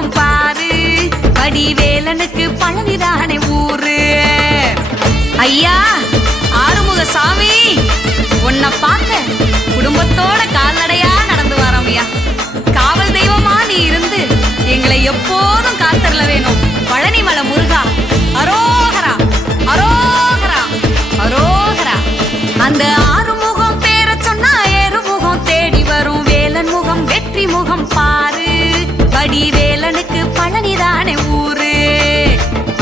முகம் பாரு, வடிவேலனுக்கு பழனிதானே ஊரு. ஐயா ஆறுமுக சாமி, உன்னை பார்க்க குடும்பத்தோட கால்நடையா நடந்து வரோம்யா. காவல் தெய்வமா நீ இருந்து எங்களை எப்போதும் காத்தரல வேணும். பழனிமலை முருகா அரோகரா அரோகரா அரோகரா. அந்த ஆறுமுகம் பேர சொன்னா ஏறுமுகம் தேடி வரும். வேலன் முகம் வெற்றி முகம் பாரு, வடிவேலனுக்கு பழனிதானே ஊரு.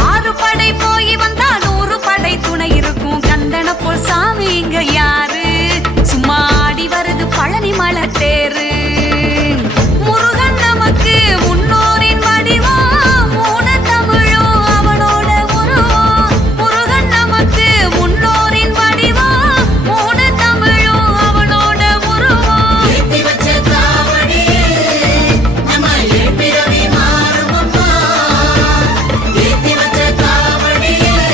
6 படை போய் வந்தா 100 படை துணை இருக்கும். கந்தன போல் சாமி இங்க யாரு, சும்மா ஆடி வருது பழனிமலை தேரு. முருகன் நமக்கு முன்னோரின் வடிவம், மூணு தமிழும் அவனோட உருவம். முருகன் நமக்கு முன்னோரின் வடிவம், மூணு தமிழும் அவனோட உருவம். ஏத்தி வச்ச காவடியில் நம்ம ஏற்பிறவி மாறுமம்மா. ஏத்தி வச்ச காவடியில்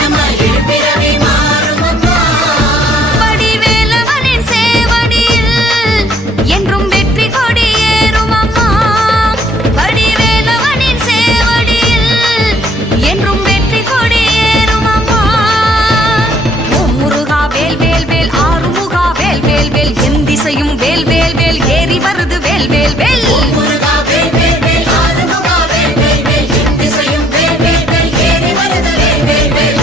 நம்ம ஏற்பிறவி மாறுமம்மா. வடிவேலவனின் சேவடியில் என்றும் வெற்றி கொடி ஏறும் அம்மா. வடிவேலவனின் சேவடியில் என்றும் வெற்றி கொடி ஏறும் அம்மா. ஓம் முருகா வேல் வேல் வேல், ஆறுமுகா வேல் வேல் வேல், என் திசையும் வேல் வேல் வேல் ஏறி வருது வேல் வேல் வேல். முருகா வேல் வேல் வேல், ஆறுமுகா வேல் வேல் வேல், என் திசையும் வேல் வேல் வேல் ஏறி வருது வேல் வேல் வேல்.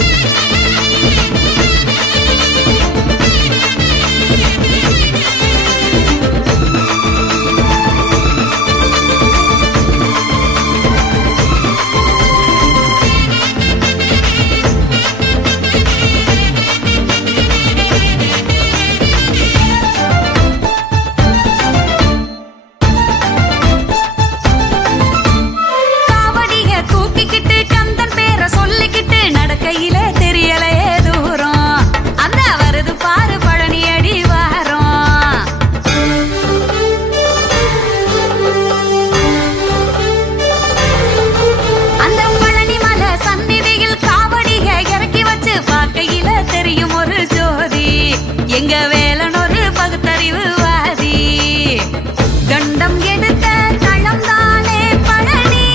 காவடிய தூக்கிக்கிட்டு கந்தன் பேரை சொல்லிக்கிட்டு நடக்கையில தெரியலையே தூரம். அந்த வருது பாரு பழனி அடி வாரம். அந்த பழனிமலை சந்நிதியில் காவடிய இறக்கி வச்சு பார்க்கையில தெரியும் ஒரு ஜோதி. எங்க வேலன் ஒரு பகுத்தறிவுவாதி. கண்டம் எடுத்த தளம் தானே பழனி,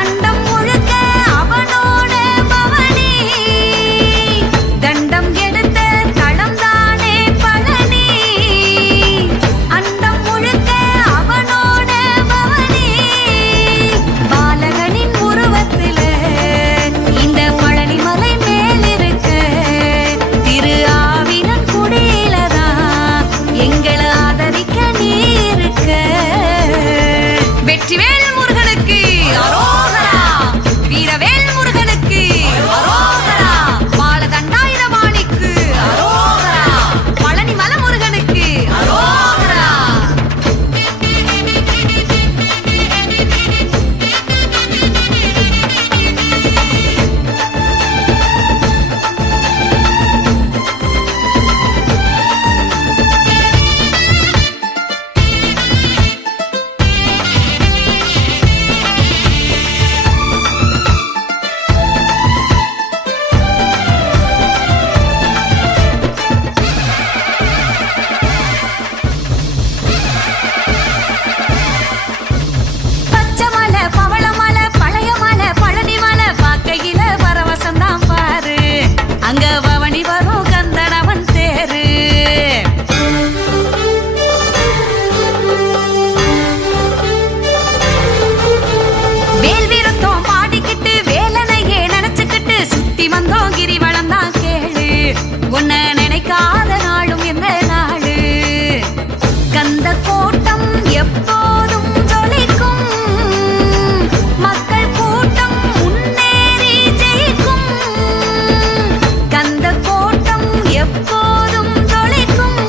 அண்டம் முழுக்க அவனோட பவனி. தண்டம் எடுத்த தளம் தானே பழனி, அண்டம் முழுக்க அவனோட பவனி. பாலகனின் உருவத்தில இந்த பழனிமலை மேலிருக்க, திரு ஆவினன் குடியிலதான் எங்களை ஆதரிக்க நீ இருக்க. வெற்றிவேல் முருகனுக்கு அரோகரா, வீரவேல் முருகனுக்கு அரோகரா, பாலதண்டாயுதபாணிக்கு அரோகரா, பழனிமலை முருகனுக்கு அரோகரா. பச்சைமலை பவளமலை பழையமலை பழனிமலை பார்க்கையில பரவசந்தான் பாரு. அங்க பவனி வரும் கந்தனவன் தேரு. வேல் விருத்தம் பாடிக்கிட்டு வேலனையே நினைச்சுக்கிட்டு சுத்தி வந்தோம் கிரிவலம் தான் கேளு. உன்னை நினைக்காத நாளும் எந்த நாளு. கந்த கோட்டம் எப்போதும் ஜொலிக்கும், மக்கள் கூட்டம் முன்னேறி ஜெயிக்கும். கந்த கோட்டம் எப்போதும் ஜொலிக்கும்,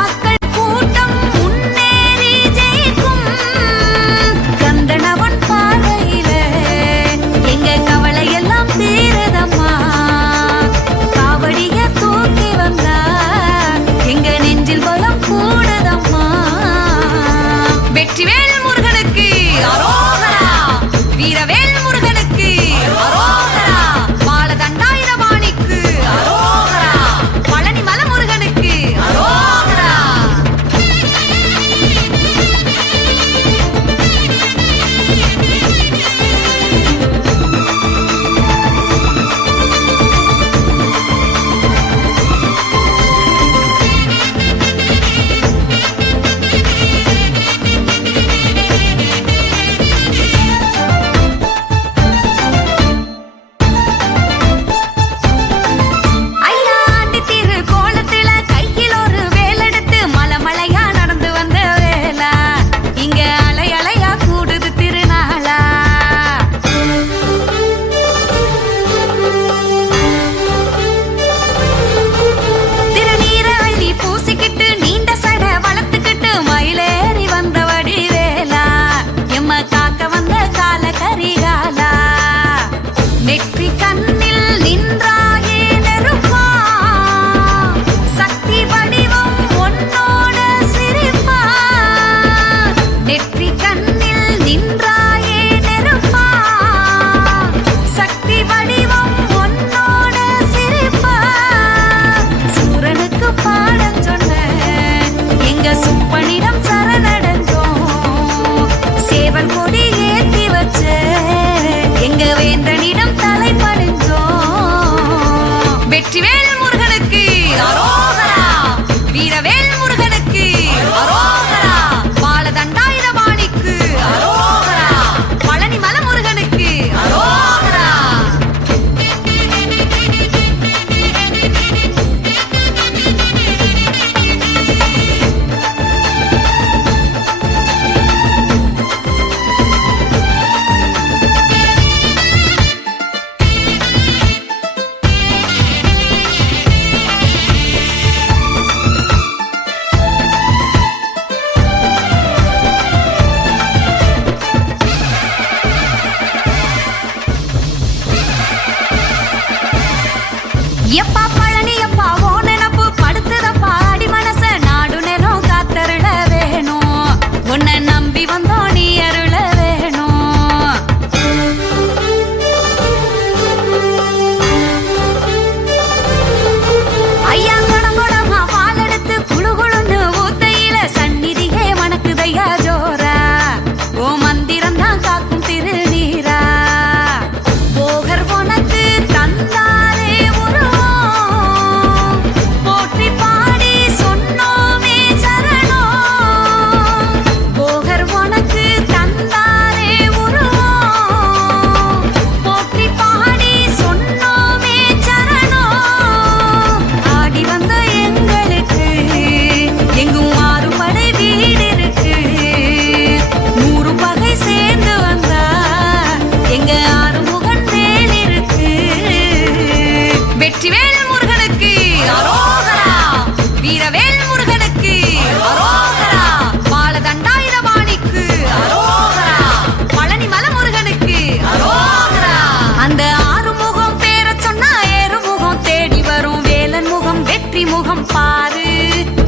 மக்கள் கூட்டம் முன்னேறி ஜெயிக்கும். கந்தனவன் பார்வையில எங்க கவலையெல்லாம் தீரதம்மா. நெற்றி கண்ணில் நின்றாயே நெருப்பா சக்தி வடிவம் உன்னோட சிரிப்பா நெற்றி கண்ணில் நின்றாயே நெருப்பா சக்தி வடிவம் உன்னோட சிரிப்பா சூரனுக்கு பாடம் சொன்ன எங்க சுப்பனிடம் சரணடைஞ்சோம் சேவல் கொடி ஏத்தி வச்ச எங்க வேந்தனிடம் தலை பணிஞ்சோம் வெற்றிவேல் முருகனுக்கு அரோகரா வீரவேல் முருகனுக்கு அரோகரா பாலதண்டாயுதபாணிக்கு அரோகரா பழனிமல முருகனுக்கு அரோகரா எப்பா பழனி எப்பா ஓ நினப்பு படுத்துதப்பா அடி மனச நாடு நேரம் காத்தருள வேணும் உன்னை நம்பி வந்தோம் நீ அருள வேணும் ஐயா கொடமா பால் எடுத்து குழு குழுன்னு ஊத்தையில சந்நிதியே மணக்குதையா ஜோரா ஓ மந்திரம் தான் காக்கும் திருநீரா போகர் உனக்கு தந்தாரே உருவம் போற்றி பாடி சொன்னோமே சரணம் போகர் உனக்கு தந்தாரே உருவம் போற்றி பாடி சொன்னோமே சரணம் ஆடி வந்த எங்களுக்கு எங்கும் மாறுபடை வீடு இருக்கு 100 பகை சேர்ந்து வந்தா எங்க ஆறுமுகன் வேல் இருக்கு வெற்றிவேல் முருகனுக்கு அரோகரா வீரவேல் முருகனுக்கு அரோகரா பாலதண்டாயுதபாணிக்கு அரோகரா பழனிமல முருகனுக்கு அரோகரா அந்த ஆறுமுகம் பேரச் சொன்னா ஏறுமுகம் தேடி வரும் வேலன் முகம் வெற்றி முகம் பாரு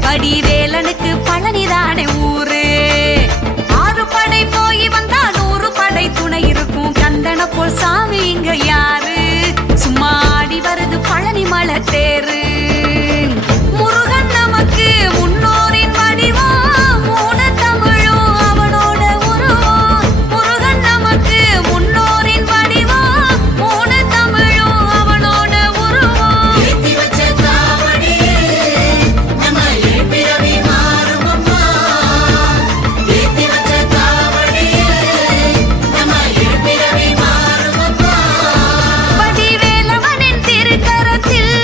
படி வேலனுக்கு பழனிதானே ஊரு 6 படை போய் வந்தா 100 படை துணை இருக்கும் கந்தன போல் சாமி இங்க யாரு சும்மா ஆடி வருது பழனி மலை தேரு முருகன் நமக்கு முன்னோரின் வடிவம் 3 தமிழும் அவனோட உருவம் முருகன் நமக்கு முன்னோரின் வடிவம் 3 தமிழும் அவனோட உருவம் ஏத்தி வச்ச காவடியில் நம்ம ஏழ்பிறவி மாறும் அம்மா ஏத்தி வச்ச காவடியில் நம்ம ஏழ்பிறவி மாறும் அம்மா வடிவேலவனின் திருக்கரத்தில்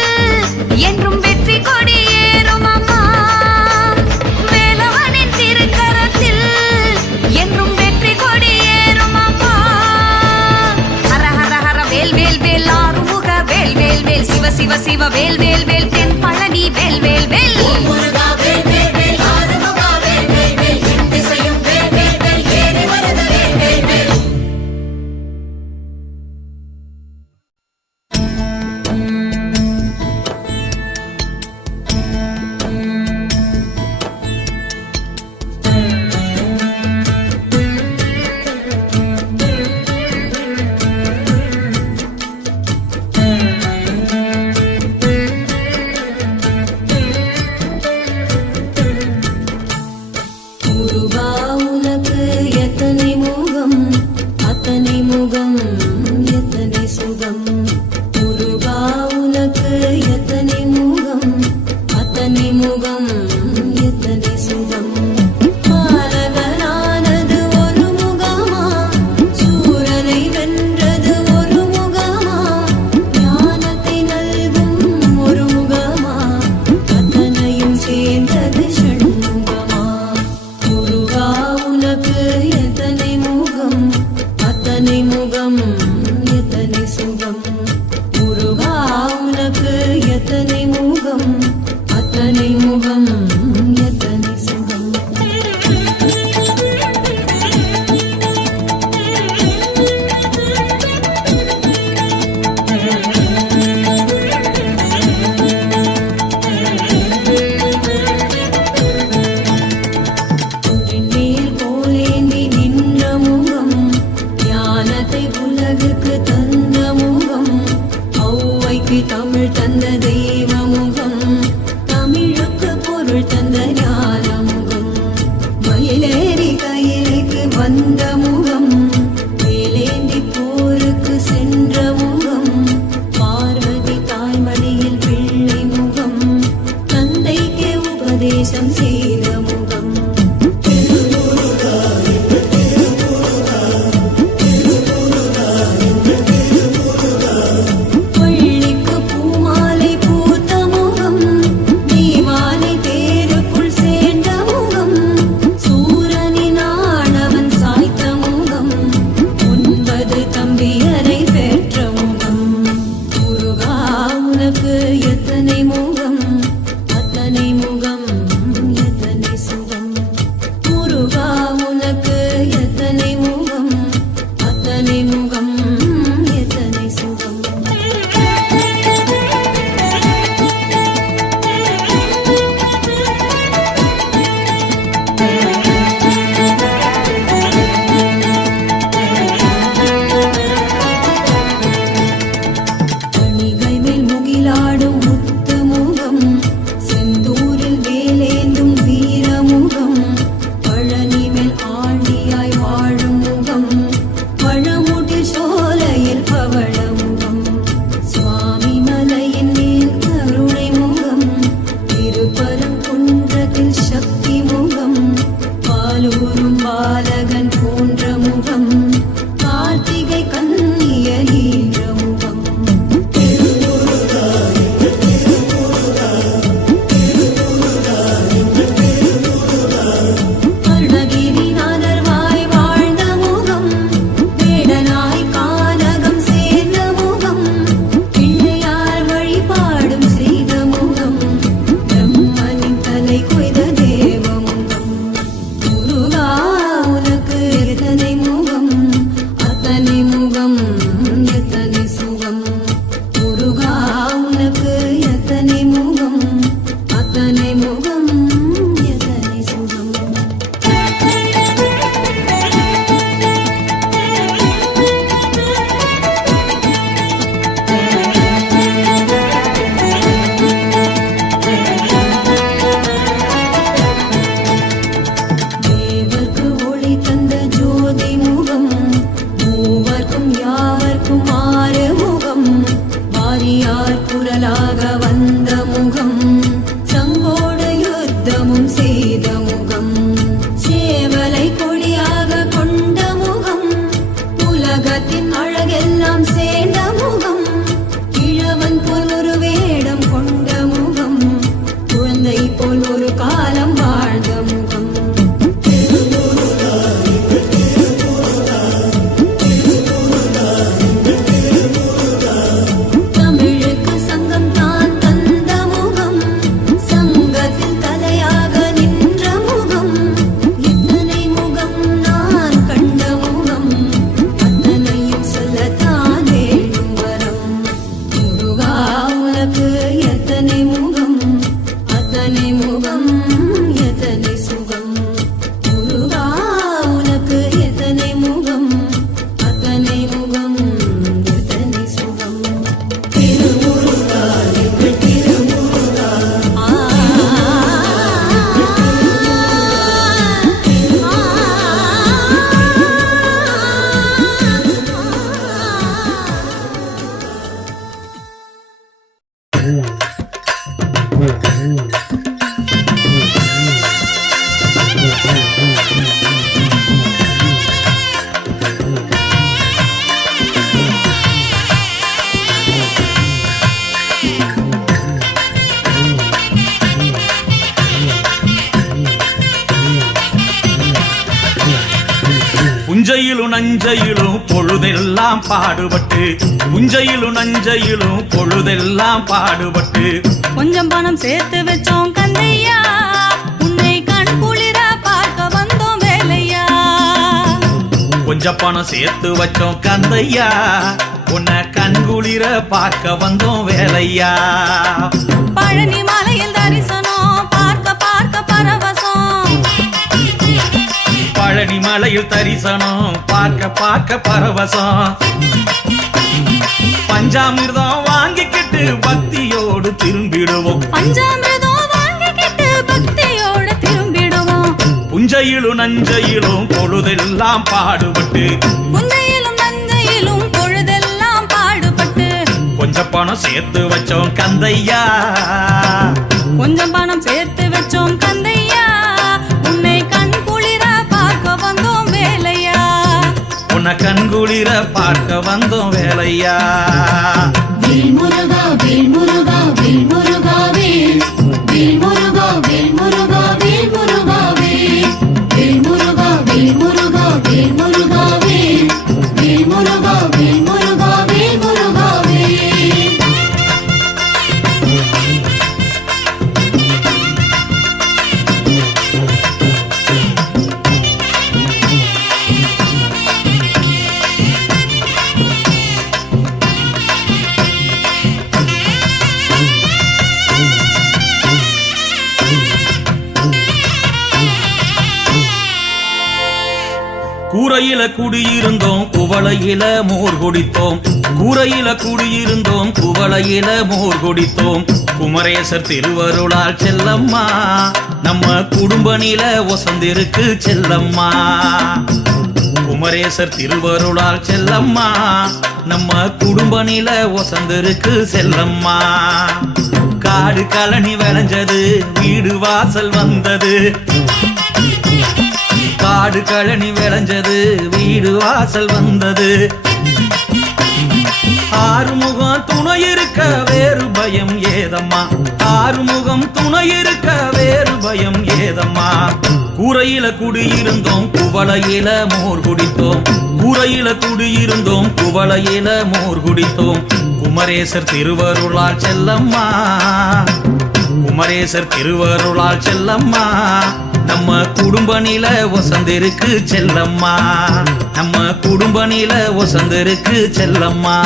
என்றும் வெற்றி கொடி ஏறும் அம்மா வேலவனின் திருக்கரத்தில் என்றும் வெற்றி கொடி ஏறும் அம்மா ஹர ஹர ஹர வேல் வேல் வேல் ஆறுமுக வேல் வேல் வேல் சிவ சிவ சிவ வேல் வேல் வேல் தென் பழனி வேல் வேல் வேல் முருகா வேல் வேல் வேல் ஆறுமுகா வேல் வேல் வேல் என் திசையும் வேல் வேல் வேல் ஏறி வருத வேல் வேல் வேல் தாய்க்கு தமிழ் தந்த தெய்வமுகம், தமிழுக்கு பொருள் தந்த ஞானமுகம், மயிலேறி கையிலைக்கு வந்த முகம், வேலேந்தி போருக்கு சென்ற முகம், பார்வதி தாய்மடியில் பிள்ளை முகம், தந்தைக்கு உபதேசம் செய்த முகம். பள்ளிக்கு பூமாலை பூத்த முகம், தீவானை தேருக்குள் சேர்ந்த முகம், சூரனின் ஆணவன் சாய்த்த முகம், 9 தம்பியரை பெற்ற முகம். முருகா உனக்கு எத்தனை முகம், அத்தனை முகம், எத்தனை சுகம். முருகா உனக்கு எத்தனை முகம், அத்தனை முகம், எத்தனை சுகம். கணிகை மேல் முகிலாடும் முத்து முகம், செந்தூரில் வேலேந்தும் வீரமுகம், பழனி மேல் ஆண்டியாய் வாழும் முகம், பழமுடில் சோலையில் பவள முகம், சுவாமி மலையின் மேல் கருணை முகம், திருப்பரங்குன்றத்தில் சக்தி முகம், பாலூரும் பாலகன் போன்ற முகம், கார்த்திகை கன்னியர் ஈன்ற முகம். அருணகிரிநாதர் வாய் வாழ்ந்த முகம், வேடனாய் கானகம் சேர்ந்த முகம், பிள்ளையார் வழிபாடும் செய்த முகம், பிரம்மனின் தலை கொய்த தேவ முகம். முருகா உனக்கு எத்தனை முகம், அத்தனை முகம், எத்தனை சுகம். முருகா உனக்கு எத்தனை முகம், அத்தனை முகம், எத்தனை சுகம். தேவர்க்கு ஒளி தந்த ஜோதி முகம், மூவர்க்கும் யாவர்க்கும் ஆறு முகம், வாரியார் குரலாக வந்த முகம், சங்கோடு யுத்தமும் செய்த முகம், சேவலை கொடியாக கொண்ட முகம், உலகத்தின் அழகெல்லாம் சேர்ந்த முகம், கிழவன் போல் ஒரு வேடம் கொண்ட முகம், குழந்தை போல் ஒரு காலம் வாழ்ந்த முகம். தமிழுக்கு சங்கம் தான் தந்த முகம், சங்கத்தில் தலையாக நின்ற முகம், எத்தனை முகம் நான் கண்ட முகம், அத்தனையும் சொல்லத்தான் வேண்டும் வரம். முருகா உனக்கு எத்தனை முகம், அத்தனை முகம், எத்தனை சுகம். முருகா உனக்கு எத்தனை முகம், அத்தனை முகம், எத்தனை சுகம். திருமுருகா எங்கள் திருமுருகா. புஞ்சையிலும் நஞ்சையிலும் பொழுதெல்லாம் பாடுபட்டு, புஞ்சையிலும் நஞ்சையிலும் பொழுதெல்லாம் பாடுபட்டு, கொஞ்சம் பணம் சேர்த்து வச்சோம் கந்தையா, உன்னை கண் குளிர பார்க்க வந்தோம் வேலையா. கொஞ்சம் பணம் சேர்த்து வச்சோம் கந்தையா, உன்னை கண்குளிர பார்க்க வந்தோம் வேலையா. பழனி மலையில் தரிசனம் பார்க்க பார்க்க பரவசம், பழனி மலையில் தரிசனம் பார்க்க பார்க்க பரவசம், பஞ்சாமிர்தம் வாங்கி வாங்கிக்கிட்டு பக்தியோடு திரும்பிடுவோம் பஞ்சாமிரதம் வாங்கிக்கிட்டு பக்தியோட திரும்பிடுவோம் புஞ்சையிலும் நஞ்சையிலும் பொழுதெல்லாம் பாடுபட்டு முந்தையிலும் நந்தையிலும் பொழுதெல்லாம் பாடுபட்டு கொஞ்சம் பணம் சேர்த்து வச்சோம் கந்தையா கொஞ்சம் பணம் சேர்த்து வச்சோம் கந்தையா உன்னை கண் குளிர பார்க்க வந்தோம் வேலையா உன்னை கண்குளிர பார்க்க வந்தோம் வேலையா வேல் முருகா வேல் முருகா வேல் முருகா வேல் வேல் முருகா வேல் முருகா வேல் முருகா வேல் வேல் முருகா வேல் முருகா வேல் முருகா வேல் வேல் முருகா வேல் முருகா வேல் முருகா வேல் கூரையில குடியிருந்தோம் குவளையில மோர் குடித்தோம் கூரையில குடியிருந்தோம் குவளையில மோர் குடித்தோம் குமரேசர் திருவருளால் செல்லம்மா நம்ம குடும்ப நில வசந்திருக்கு செல்லம்மா குமரேசர் திருவருளால் செல்லம்மா நம்ம குடும்ப நில வசந்திருக்கு செல்லம்மா காடு கழனி விளைஞ்சது வீடு வாசல் வந்தது காடு கழனி விளைஞ்சது வீடு வாசல் வந்தது ஆறுமுகம் துணை இருக்க வேறு பயம் ஏதம்மா ஆறுமுகம் துணை இருக்க வேறு பயம் ஏதம்மா கூரையில குடியிருந்தோம் குவளையில மோர் குடித்தோம் கூரையில குடியிருந்தோம் குவளையில மோர் குடித்தோம் குமரேசர் திருவருளால் செல்லம்மா குமரேசர் திருவருளால் செல்லம்மா நம்ம குடும்ப நில வசந்திருக்கு செல்லம்மா நம்ம குடும்ப நில வசந்திருக்கு செல்லம்மா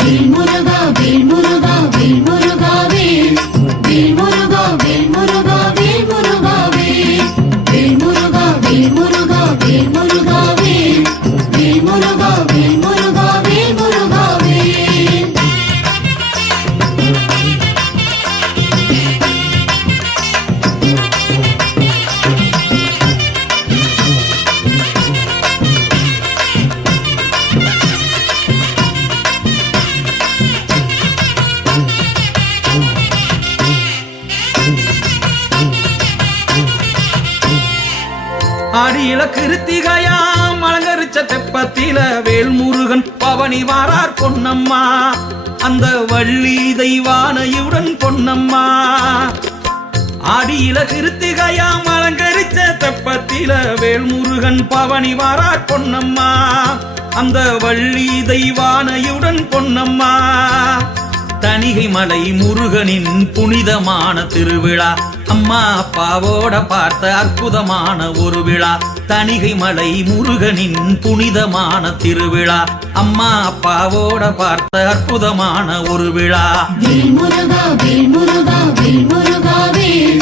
வேல் முருகா வேல் முருகா வேல் முருகா வேல் வேல் முருகா வேல் முருகா வேல் முருகா வேல் வேல் முருகா வேல் முருகா வேல் முருகா வேல் வேல் முருகா வேல் முருகா வேல் முருகா வேல் அடியில கிருத்திகையாம் அலங்கரிச்ச தெப்பத்தில வேல்முருகன் பவனி வாரார் பொன்னம்மா அந்த வள்ளி தெய்வானையுடன் பொன்னம்மா அடியில கிருத்திகையாம் அலங்கரிச்ச தெப்பத்தில வேல்முருகன் பவனி வாரார் பொன்னம்மா அந்த வள்ளி தெய்வானையுடன் பொன்னம்மா தணிகை மலை முருகனின் புனிதமான திருவிழா அம்மா அப்பாவோட பார்த்த அற்புதமான ஒரு விழா தணிகை மலை முருகனின் புனிதமான திருவிழா அம்மா அப்பாவோட பார்த்த அற்புதமான ஒரு விழா வேல் முருகா வேல் முருகா வேல் முருகா வேல்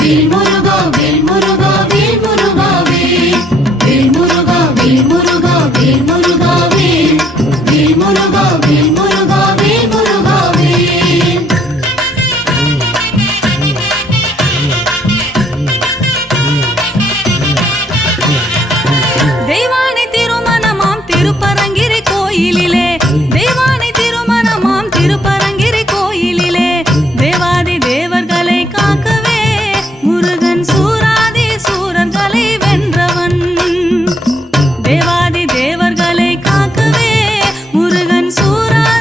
வேல் முருகா வேல் முருகா வேல் முருகா வேல் வேல் முருகா வேல் முருகா வேல் முருகா வேல் வேல் முருகா வேல் முருகா வேல் முருகா வேல் தெய்வானை திருமணமாம் திருப்பரங்கிரி கோயிலிலே தெய்வானை திருமணமாம் திருப்பரங்கிரி கோயிலிலே தேவாதி தேவர்களை காக்கவே முருகன் சூராதி சூரர்களை வென்றவன் தேவாதி தேவர்களை காக்கவே முருகன் சூராதி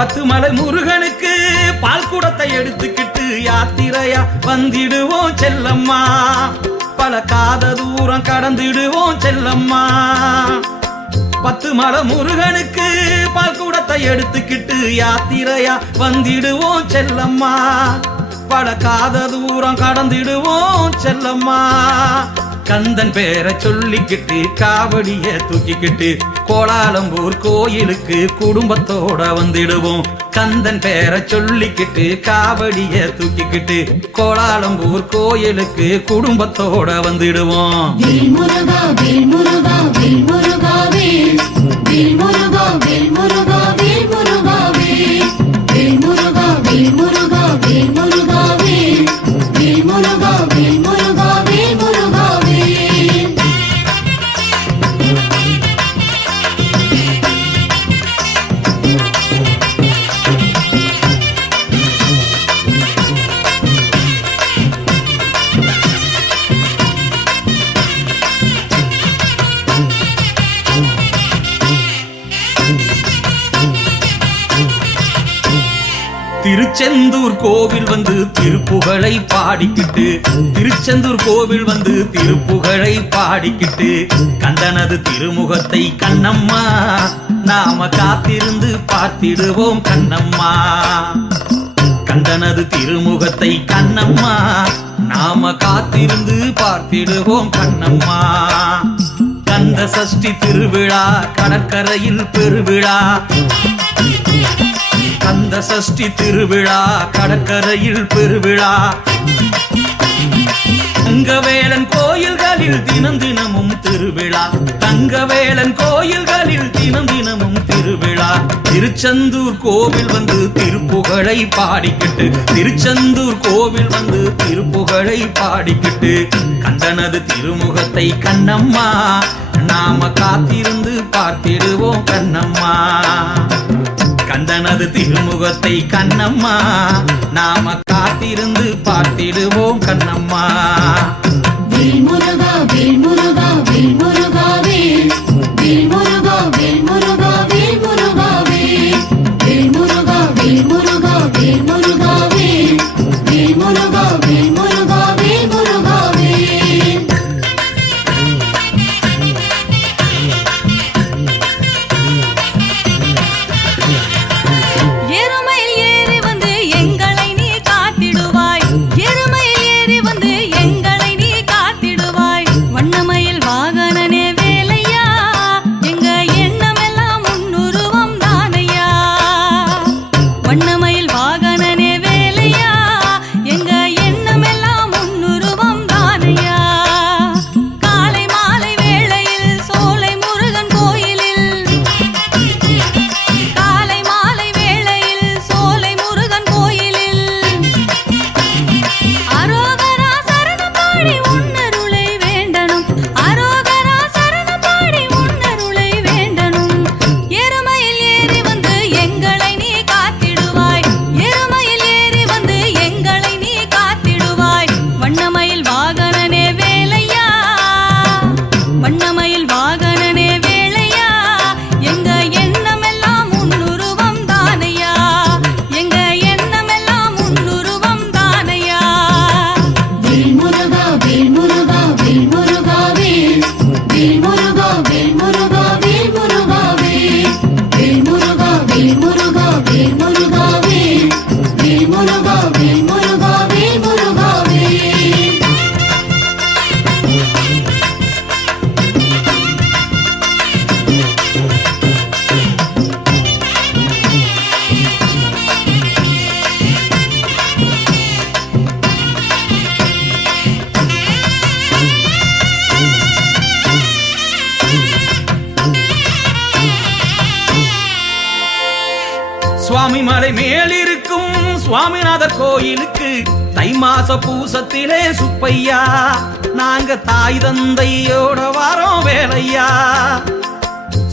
பத்து மலை முருகனுக்கு பால் குடத்தை எடுத்துக்கிட்டு யாத்திரையா வந்திடுவோம் செல்லம்மா. பல காத தூரம் கடந்திடுவோம் செல்லம்மா. பத்து மலை முருகனுக்கு பால் குடத்தை எடுத்துக்கிட்டு யாத்திரையா வந்திடுவோம் செல்லம்மா. பல காத தூரம் கடந்திடுவோம் செல்லம்மா. கந்தன் பேரை சொல்லிக்கிட்டு காவடிய தூக்கிக்கிட்டு கோலாலம்பூர் கோயிலுக்கு குடும்பத்தோட வந்திடுவோம். கந்தன் பேரை சொல்லிக்கிட்டு காவடிய தூக்கிக்கிட்டு கோலாலம்பூர் கோயிலுக்கு குடும்பத்தோட வந்துடுவோம். வேல் முருகா வேல் முருகா வேல் முருகா வேல் வேல் முருகா வேல் முருகா வேல் முருகா வேல் வேல் முருகா வேல் முருகா வேல் முருகா வேல் வேல் முருகா வேல் முருகா வேல் முருகா வேல். திருச்செந்தூர் கோவில் வந்து திருப்புகழை பாடிக்கிட்டு திருச்செந்தூர் கோவில் வந்து திருப்புகழை பாடிக்கிட்டு கந்தனது திருமுகத்தை கண்ணம்மா நாம காத்திருந்து பார்த்திடுவோம் கண்ணம்மா. கந்தனது திருமுகத்தை கண்ணம்மா நாம காத்திருந்து பார்த்திடுவோம் கண்ணம்மா. கந்த சஷ்டி திருவிழா கடற்கரையில் பெருவிழா. கந்த சஷ்டி திருவிழா கடற்கரையில் பெருவிழா. தங்கவேலன் கோயில்களில் தினம் தினமும் திருவிழா. தங்கவேலன் கோயில்களில் தினம் தினமும் திருவிழா. திருச்செந்தூர் கோவில் வந்து திருப்புகழை பாடிக்கிட்டு திருச்செந்தூர் கோவில் வந்து திருப்புகழை பாடிக்கிட்டு கந்தனது திருமுகத்தை கண்ணம்மா நாம காத்திருந்து பார்த்திடுவோம் கண்ணம்மா. கந்தனது திருமுகத்தை கண்ணம்மா நாம காத்திருந்து பார்த்திடுவோம் கண்ணம்மா. வேல் முருகா வேல் முருகா வேல் முருகா வேல் வேல் முருகா வேல் முருகா வேல் முருகா வேல் வேல் முருகா வேல் முருகா வேல் முருகா வேல் வேல் முருகா வேல் முருகா வேல் முருகா வேல். எருமையில் ஏறி வந்து எங்களை நீ காத்திடுவாய். எருமையில் ஏறி வந்து எங்களை நீ காத்திடுவாய். வண்ணமயில் வாகனனே வேலையா எங்க எண்ணமெல்லாம் முன்னுருவம் தானையா. வண்ணமயில் வாகனனே வேலையா எங்க எண்ணமெல்லாம் முன்னுருவம் தானையா. காலை மாலை வேளையில் சோலை முருகன் கோயிலில் காலை மாலை வேளையில் சோலை முருகன் கோயிலில் அரோகரா சரணம் பாடி உன்னருளை வேண்டனும். அரோகரா சரணம் பாடி உன்னருளை வேண்டனும். எருமையில் ஏறி வந்து எங்களை நீ காத்திடுவாய். எருமையில் ஏறி வந்து எங்களை நீ காத்திடுவாய். வண்ணமயில் வாகனனே வேலையா வண்ணமயில் வாகனனே வேலையா எங்க எண்ணமெல்லாம் முன்னுருவம் தானையா. எங்க எண்ணமெல்லாம் முன்னுருவம் தானையா. வேல் முருகா வேல் முருகா வேல் முருகா வேல் வேல் முருகா வேல் முருகா வேல் முருகா வேல் வேல் முருகா வேல் முருகா வேல் முருகா வேல் வேல் முருகா வேல் முருகா வேல் முருகா வேல். சுவாமி மலை மேலிருக்கும் சுவாமிநாதர் கோயிலுக்கு தை மாச பூசத்திலே சுப்பையா நாங்க தாய் தந்தையோட வாரோம் வேலையா.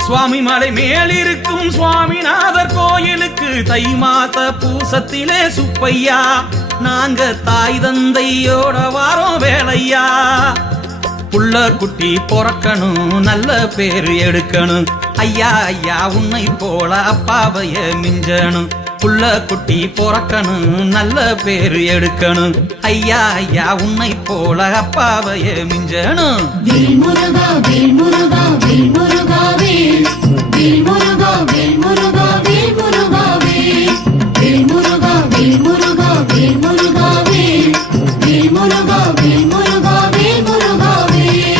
சுவாமி மலை மேலிருக்கும் சுவாமிநாதர் கோயிலுக்கு தை மாச பூசத்திலே சுப்பையா நாங்க தாய் தந்தையோட வாரோம் வேலையா. புள்ள குட்டி பொறக்கணும் நல்ல பேரு எடுக்கணும். ஐயா ஐயா உன்னை போல அப்பாவைய மிஞ்சணும், புள்ள குட்டி பொறக்கணும், நல்ல பேரு எடுக்கணும். ஐயா ஐயா உன்னை போல அப்பாவைய மிஞ்சணும். வேல் முருகா வேல் முருகா வேல் முருகா வேல், வேல் முருகா வேல் முருகா வேல் முருகா வேல், வேல் முருகா வேல் முருகா வேல் முருகா வேல், வேல் முருகா வேல் முருகா வேல் முருகா வேல்.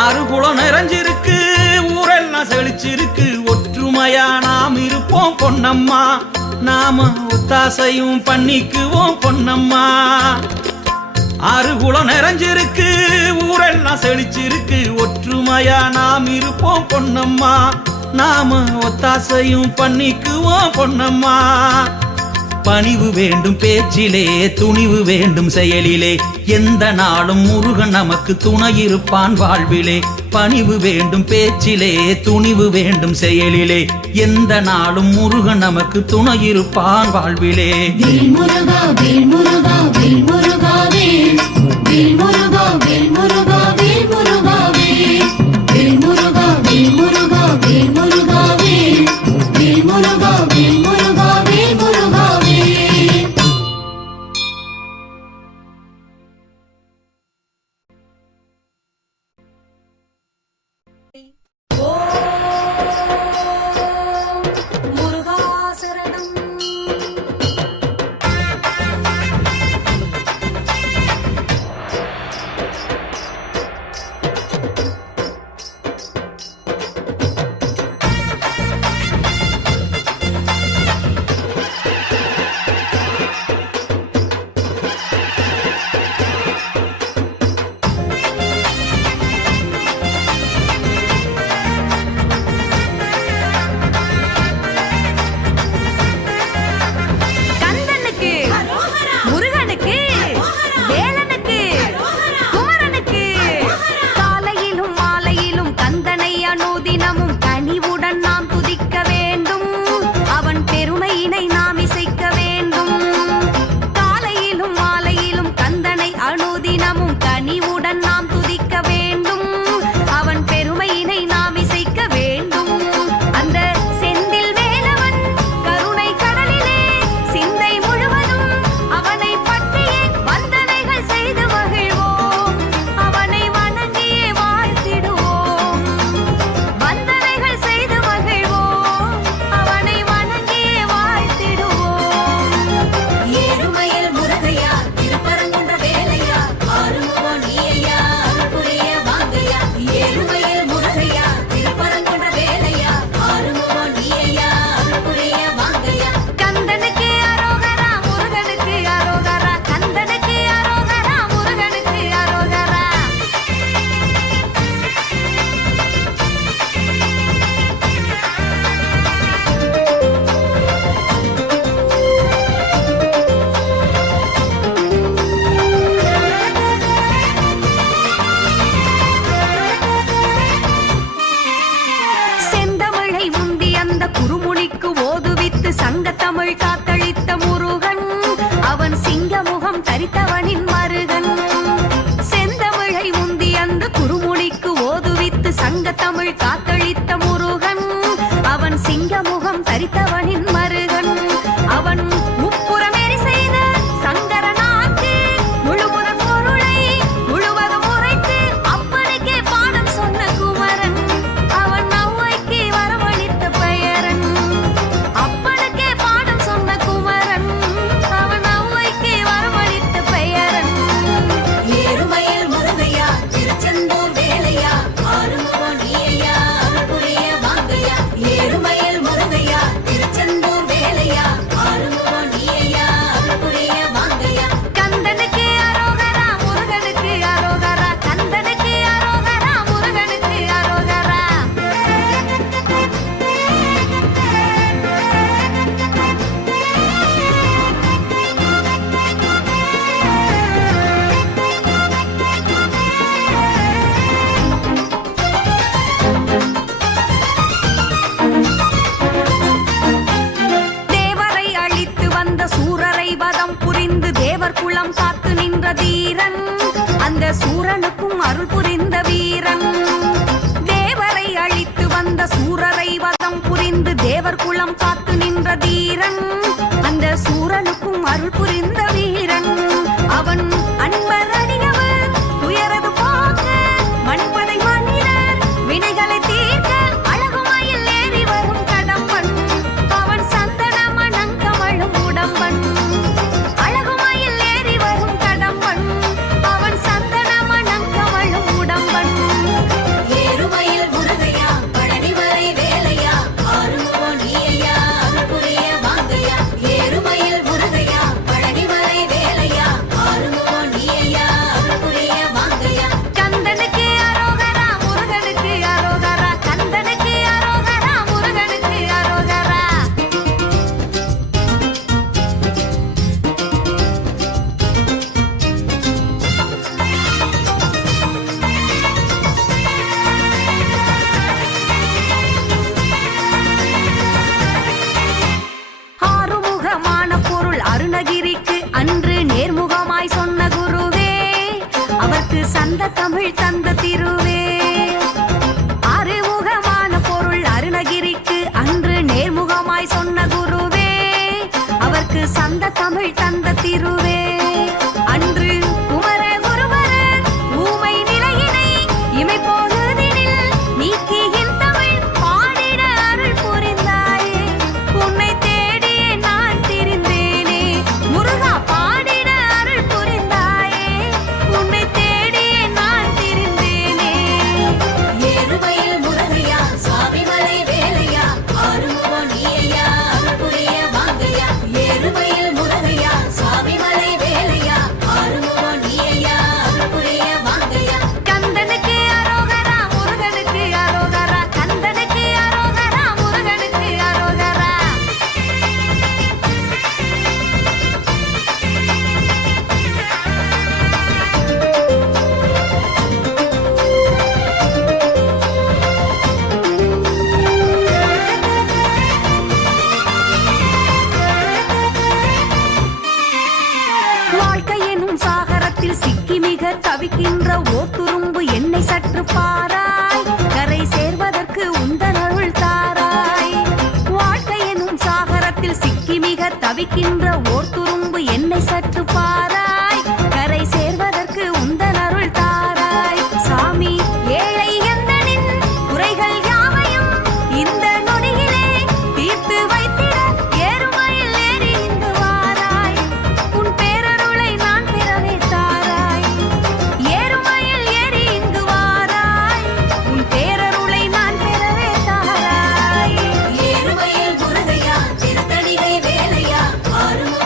ஆறு குளம் நிறைஞ்சிருக்கு, ஊரெல்லாம் செழிச்சிருக்கு, ஒற்றுமையா நாம் இருப்போம் பொன்னம்மா, நாம ஒத்தாசையும் பண்ணிக்குவோம் பொன்னம்மா. ஆறு குளம் நிறைஞ்சிருக்கு, ஊரெல்லாம் செழிச்சிருக்கு, ஒற்றுமையா நாம் இருப்போம் பொன்னம்மா, நாம ஒத்தாசையும் பண்ணிக்குவோம் பொன்னம்மா. பணிவு வேண்டும் பேச்சிலே, துணிவு வேண்டும் செயலிலே, எந்த நாளும் முருகன் நமக்கு துணையிருப்பான் வாழ்விலே. பணிவு வேண்டும் பேச்சிலே, துணிவு வேண்டும் செயலிலே, எந்த நாளும் முருகன் நமக்கு துணையிருப்பான் வாழ்விலே. வேல் முருகா வேல் முருகா வேல் முருகா வேல், வேல் முருகா வேல் முருகா வேல் முருகா வேல், வேல் முருகா வேல் முருகா வேல் முருகா வேல், வேல் முருகா வேல் முருகா வேல் முருகா வேல். முருகா சரணம். கந்தனுக்கு, முருகனுக்கு, வேலனுக்கு, குமரனுக்கு, காலையிலும் மாலையிலும் கந்தனை அனுதினமும் கனிவுடன் நாம் துதிக்க வேண்டும், அவன் பெருமையினை நாம் இசைக்க வேண்டும். காலையிலும் மாலையிலும் கந்தனை அனுதினமும் கனிவுடன் நாம் துதிக்க வேண்டும், அவன் பெருமையினை நாம் இசைக்க வேண்டும். அந்த செந்தில் வேலவன் கருணை கடலிலே சிந்தை முழுவதும் அவனை பற்றியே வந்தனைகள் செய்து மகிழ்வோம், அவனை வணங்கியே வாழ்த்திடுவோம். வந்தனைகள் செய்து மகிழ்வோம், அவனை வணங்கியே வாழ்த்திடுவோம். ஏறுமயில் முருகையா திருப்பரங்குன்ற வேலையா ஆறுமுகோ நீயா அருள்புரிய வாங்கையா. ஏறுமயில் முருகையா திருப்பரங்குன்ற வேலையா ஆறுமுகோ நீயா அருள்புரிய வாங்கையா. கந்தனுக்கு அரோகரா, முருகனுக்கு அரோகரா, கந்தனுக்கு அரோகரா, முருகனுக்கு அரோகரா. செந்தமிழை முந்தி அந்த குறுமுனிக்கு ஓதுவித்து சங்கத்தமிழ் காத்தளித்த முருகன், அவன் சிங்கமுகம் தரித்தவனின் மருகன். செந்தமிழை முந்தி அந்த குறுமுனிக்கு ஓதுவித்து சங்கத்தமிழ் காத்தளித்த முருகன், அவன் சிங்கமுகம் தரித்தவனின் மருகன். அவன் முப்புறமேறி செய்த சங்கரனாக்கு முழுமுதற் பொருளை முழுவதும் உரைத்து அப்பனுக்கே பாடம் சொன்ன குமரன், அவன் நவ்வைக்கு வரவழைத்த பெயரன். அப்பனுக்கே பாடம் சொன்ன குமரன், அவன் நவ்வைக்கு வரவழைத்த பெயரன். ஏறுமயில் முருகையா திருச்செந்தூர் வேலையா ஆறுமுகோ நீயா அருள்புரிய வாங்கையா. ஏறுமயில் முருகையா திருச்செந்தூர் குலம் காத்து நின்ற தீரன் அந்த சூரனுக்கும் அருள் புரிந்த வீரன் தேவரை அழித்து வந்த சூரரை வதம் புரிந்து தேவர் குலம் காத்து நின்ற தீரன் அந்த சூரனுக்கும் அருள் புரிந்த வீரன் அவன் அன்பர் அடியவர் துயரது போக்க மண்படை மனிதர் வினைகளை தீர்க்க அழகுமயில் ஏறி வரும் கடம்பன் அவன் சந்தன மணங்கமழும் உடம்பன் அழகுமயில் ஏறி வரும் கடம்பன் அவன் சந்தன மணங்கமழும் உடம்பன் ஏறுமயில் முருகையா பழனி வரை வேலையா ஆறுமுகோ நீயா அருள் புரிய வாங்கையா ஏறுமயில் முருகையா பழனி வரை வேலையா ஆறுமுகோ நீயா அருள் புரிய வாங்கையா கந்தனுக்கு அரோகரா முருகனுக்கு அரோகரா கந்தனுக்கு அரோகரா முருகனுக்கு அரோகரா ஆறுமுகமான பொருள் அருணகிரிக்கு அன்று நேர்முகமாய் சொன்ன குருவே அவர்க்கு சந்த தமிழ் தந்த திருவே ஆறுமுகமான பொருள் அருணகிரிக்கு அன்று நேர்முகமாய் சொன்ன குருவே அவர்க்கு சந்த தமிழ் தந்த திருவே அன்று குமர குருவரர் ஊமை நிலையினை இமை போகுதினில் நீக்கி என் தமிழ் பாடிட அருள் புரிந்தாயே உன்னை தேடியே நான் திரிந்தேனே முருகா பாடிட அருள் புரிந்தாயே உன்னை தேடியே நான் திரிந்தேனே ஏறுமயில் முருகையா சுவாமிமலை வேலையா ஆறுமுகோ நீயா அருள் புரிய வாங்கையா ஏறுமயில் முருகையா சுவாமிமலை வேலையா ஆறுமுகோ நீயா அருள் புரிய வாங்கையா கந்தனுக்கு அரோகரா முருகனுக்கு அரோகரா கந்தனுக்கு அரோகரா முருகனுக்கு அரோகரா வாழ்க்கை எனும் சாகரத்தில் சிக்கி மிக தவிக்கின்ற ஓட்டுரும்பு என்னை சற்று பாராய் கரை சேர்வதற்கு உந்தன் அருள் தாராய் வாழ்க்கை எனும் சாகரத்தில் சிக்கி மிக தவிக்கின்ற ஓட்டுரும்பு என்னை சற்று பாராய் கரை சேர்வதற்கு உந்தன் அருள் தாராய் சாமி ஏழை எந்தனின் குறைகள் யாவையும் இந்த நொடியிலே தீர்த்து வைத்திட ஏறுமயில் ஏறி இங்கு வாராய் உன் பேரருளை நான் பிறவே தாராய் ஏறுமயில் ஏறி இங்கு வாராய் உன் பேரருளை நான் பிறவே தாராய் ஏறுமயில் முருகையா திருத்தணிகை வேலையா ஆறுமுகோ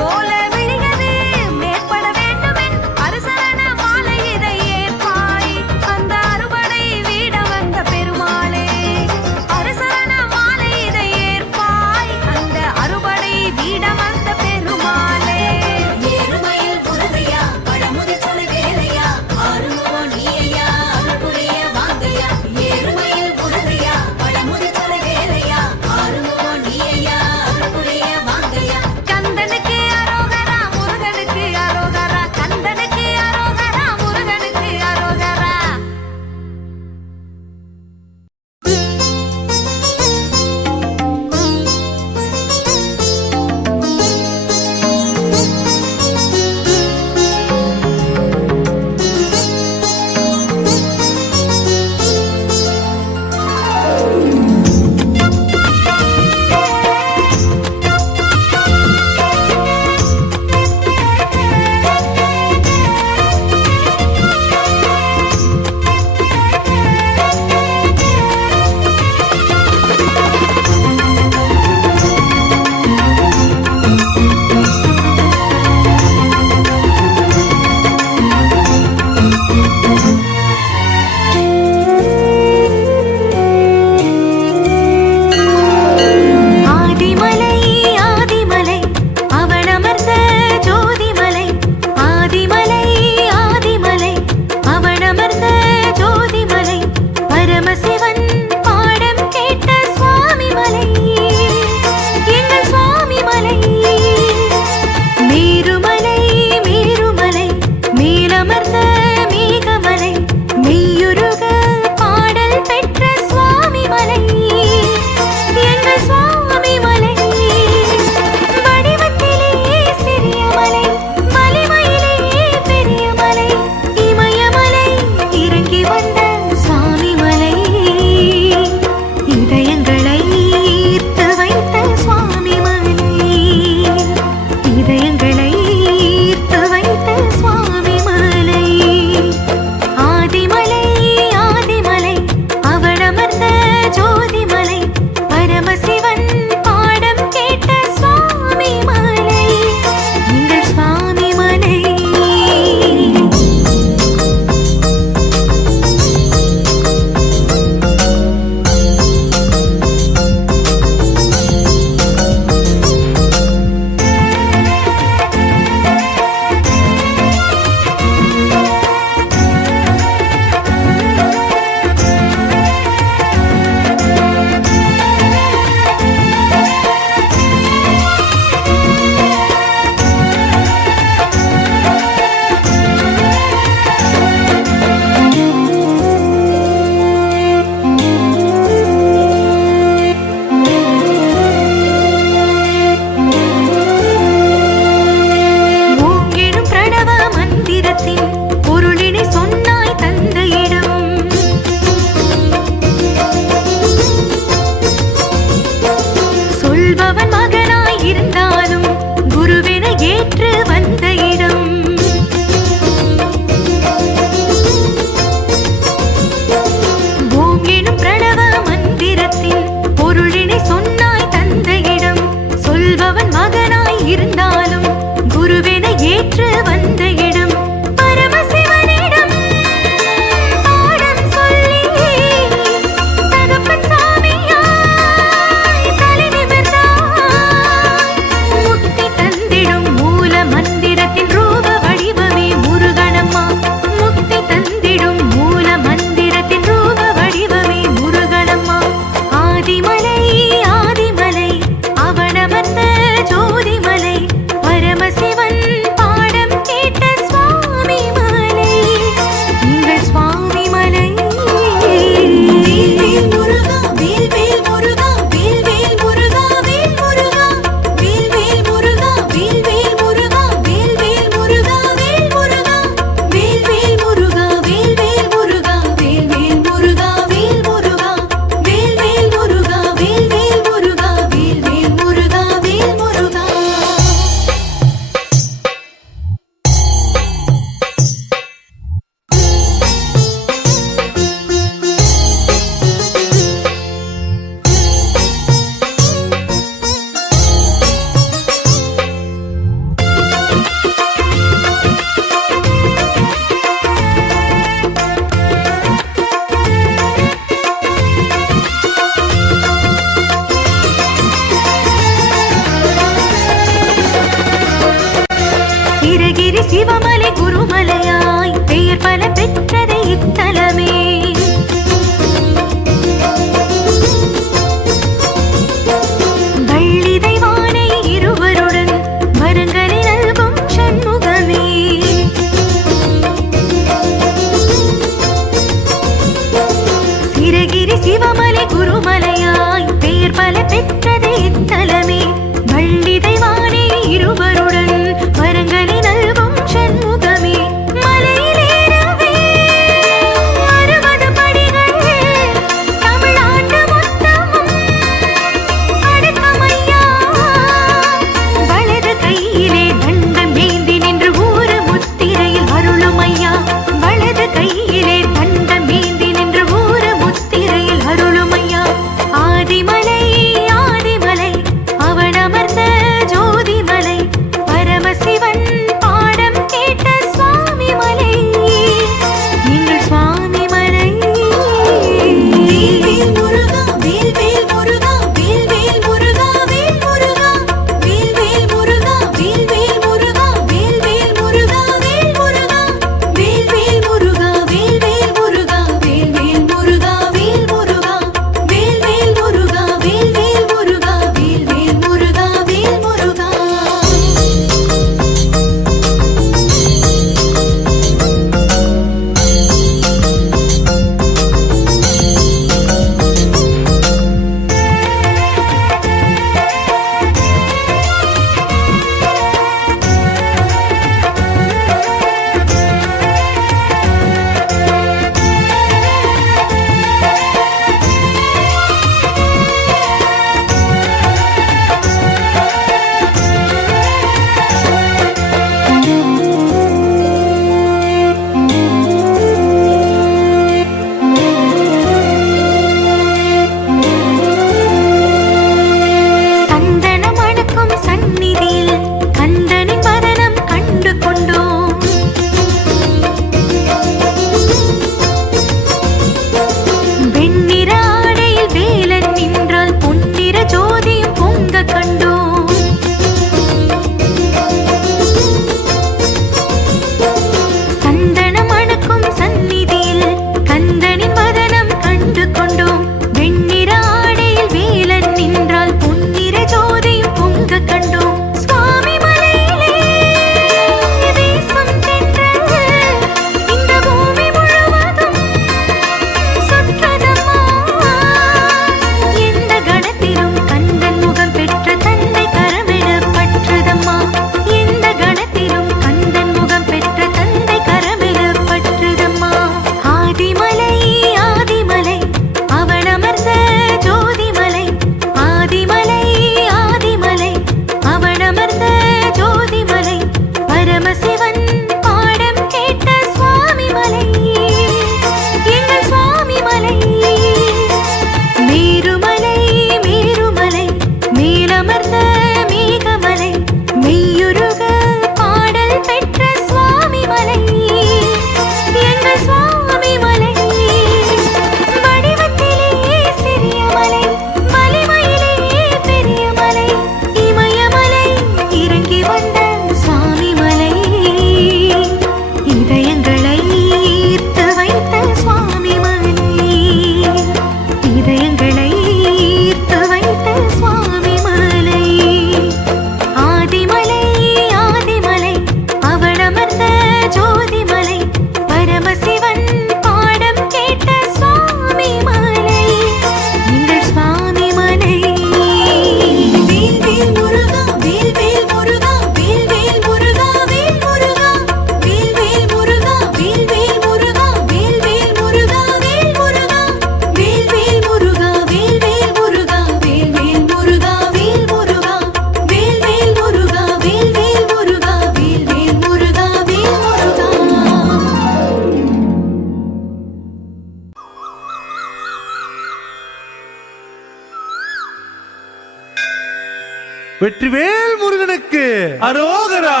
வெற்றிவேல் முருகனுக்கு அரோகரா.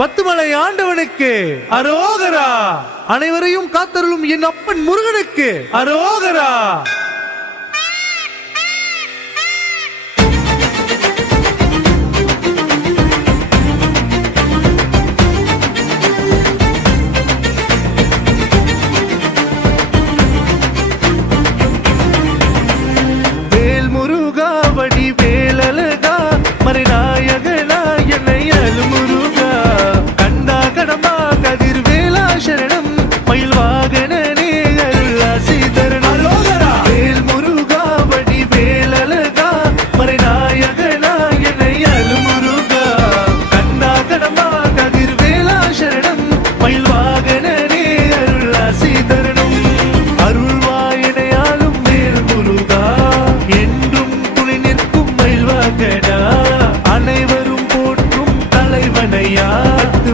பத்துமலை ஆண்டவனுக்கு அரோகரா. அனைவரையும் காத்தருளும் என் அப்பன் முருகனுக்கு அரோகரா. அனைவரும் போற்றும் தலைவனையா,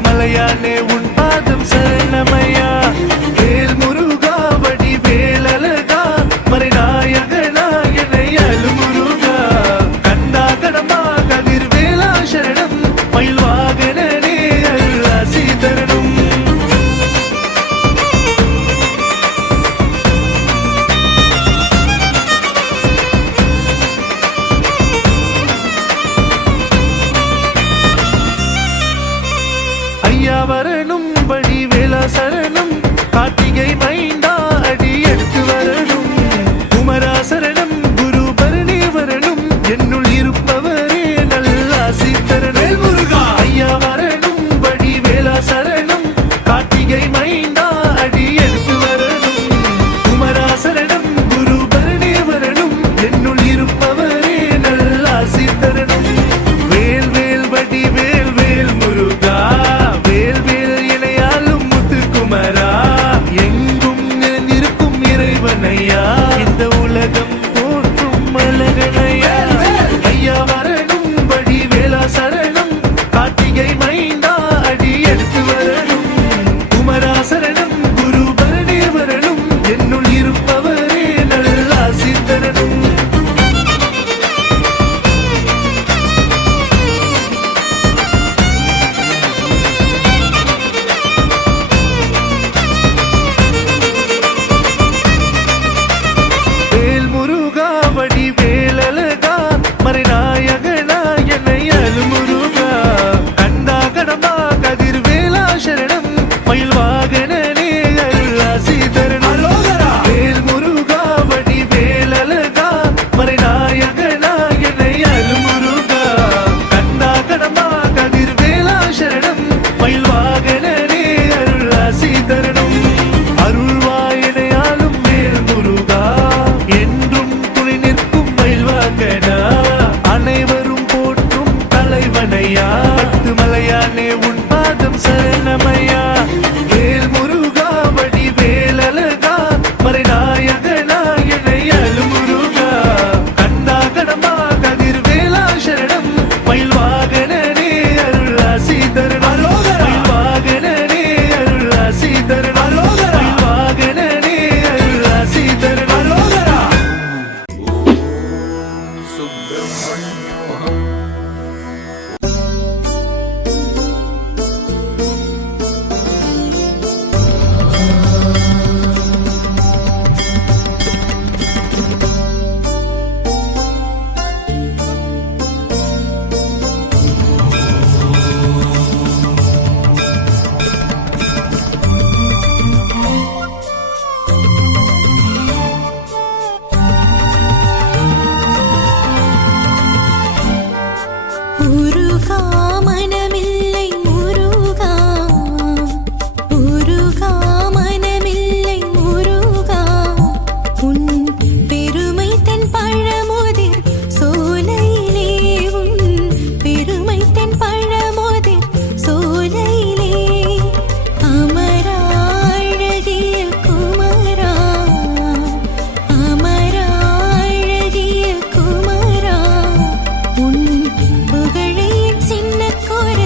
மலையானே உன் பாதம் சரணமையா. வேல் முருகா வடிவேல் அழகா மறைநாயகனா என்னை அழுமுருகா. கண்டா கடமா கதிர்வேலா சரணம் மயில் வாகனனே அருளாசி தரணும். ஐயா வரணும் வடிவேலா சரணம், கார்த்திகை மைந்தா அடி எடுத்து வரணும். குமரா சரணம் குரு பரணி வரணும், என்னுள் இருப்பவரே நல்லாசி தரணும். முருகா ஐயா வரணும் வடிவேலா சரணம், கார்த்திகை மைந்தா அடி எடுத்து வரணும். குமரா சரணம் குரு பரணி வரணும், என்னுள் இருப்பவரே நல்லாசி தரணும். வேல் வேல் வடிவேல் வேல் முருகா, வேல் வேல் இணையாலும் முத்துக்குமரா. எங்கும் நிறைந்திருக்கும் இறைவனையா, இந்த உலகம் போற்றும் அழகனையா. ஐயா வரணும் வடிவேலா சரணம், கார்த்திகை மைந்தா அடி எடுத்து வரணும். குமரா சரணம் குரு பரணி வரணும், என்னுள் இருப்பவரே நல்லாசி தரணும். வேல் முருகா வடிவேல் அழகா மறைநாயகனா என்னை அழுமுருகா. கண்டா கடமா கதிர்வேலா சரணம் மயில் வாகனனே அருளாசி தரணும். வேல் முருகா வடிவேல் அழகா மறைநாயகனா என்னை அழுமுருகா. கண்டா கடமா கதிர்வேலா சரணம் மயில் வாகனனே அருளாசி தரணும். அருள்வாயனையாலும் வேல் முருகா, என்றும் துணை நிற்கும் மயில்வாகனா. அனைவரும் போற்றும் தலைவனையா, மலையானே உன் பாதம் சரணமையா. வேல் முருகா வடிவேல் அழகா மறைநாயகனா என்னை அழுமுருகா. கண்டா கடமா கதிர்வேலா சரணம் மயில் வாகனனே அருளாசி தரணும். மயில் வாகனனே அருளாசி தரணும். மயில் வாகனனே அருளாசி தரணும். முருகா மனமில்லை முருகா, முருகா மனமில்லை முருகா. உன் பெருமை தென் பழமுதிர் சோலையிலே, உன் பெருமை தென் பழமுதிர் சோலையிலே. அமரா அழகிய குமரா, அமரா அழகிய குமரா. உன் புகழை சின்ன கோர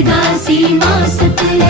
வைகாசி மாசத்துல